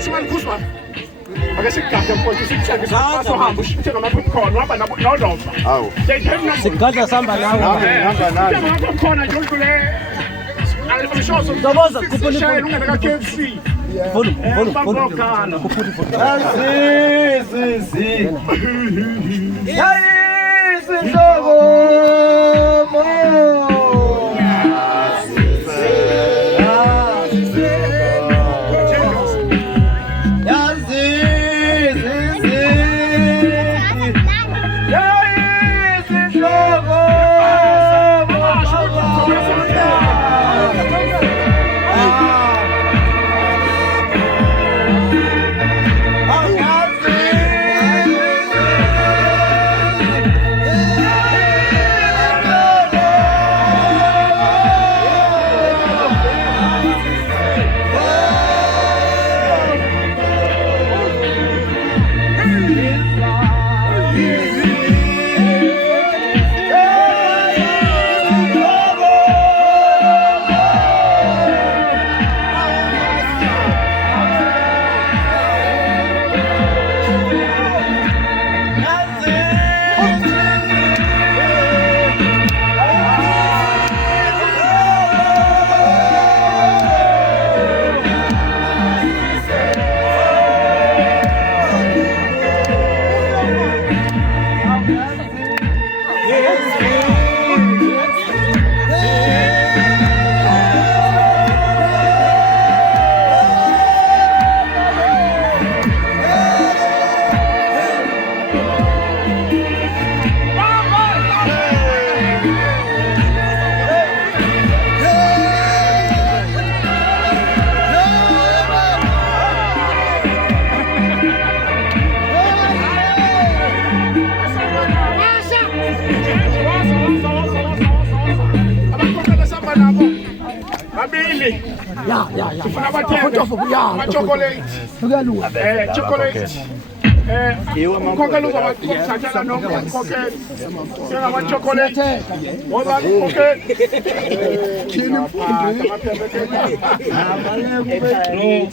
Simani kuswa. Akashikaka mpozi sichaka saso hambo shiteka mapopcorn hapa na nodova. Awu. Sikata samba nawe. Namba nani. Mapopcorn njokule. Alishoso. Doboza kuponi lunga KFC. Fono. Kupuni fono. Si. Ndogo. Chocolate. Chocolate. Chocolate. Chocolate.